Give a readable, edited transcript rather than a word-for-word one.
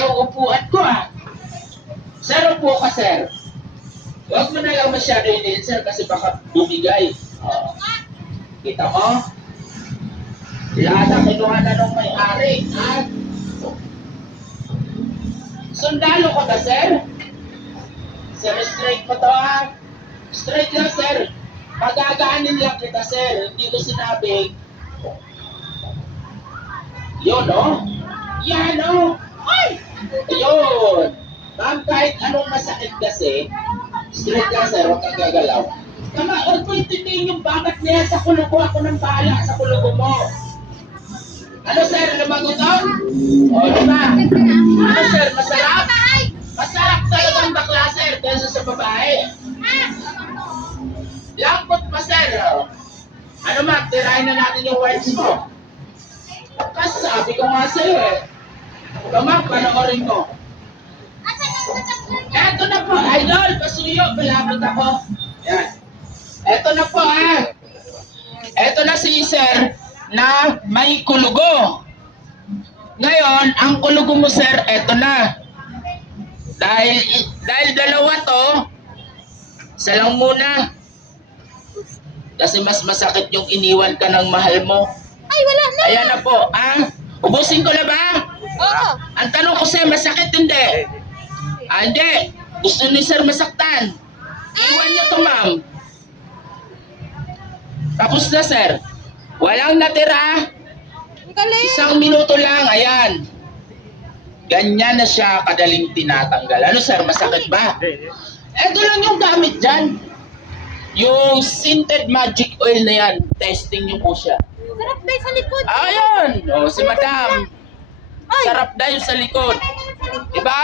yung upuan ko Sir, upo ka sir. Huwag mo na lang masyado yun sir kasi baka bumigay. Kita mo? Lata, kinuha na nung may-ari. Sundalo ka ba sir? Sir, straight mo to Straight lang sir. Pagagaanin lang kita sir. Hindi ko sinabi. Yun Yan Ay! Yun. Ma'am, kahit anong masakit kasi, straight lang sir, huwag kang gagalaw. Tama, huwag ko intindihin yung bakit niya sa kulugo. Ako nang bahala sa kulugo mo. Ano sir, lumagutom? Diba? Ano sir, masarap? Masarap talagang bakla sir, kaysa sa babae. Lambot pa sir. Ano ma'am, tirahin na natin yung words mo. Kasi sabi ko nga sa'yo Ito ma'am, panoorin mo. Eto na po, idol, pasuyo, malapit ako. Yan. Eto na po Eto na si sir na may kulugo. Ngayon, ang kulugo mo sir, eto na. Dahil dalawa to, isa lang muna. Kasi mas masakit yung iniwan ka ng mahal mo. Ay, wala na. Ayan na po. Ubusin ko na ba? Oo. Ang tanong ko sir, masakit hindi? Hindi. Gusto ni sir masaktan. Iwan niyo to ma'am. Tapos na sir. Walang natira. Galing. 1 minuto lang. Ayan. Ganyan na siya kadaling tinatanggal. Ano sir, masakit ba? Ito lang yung gamit dyan. Yung scented magic oil na yan. Testing niyo po siya. Sarap na sa likod. Ayun. Si madam. Sarap na yung sa likod. Diba?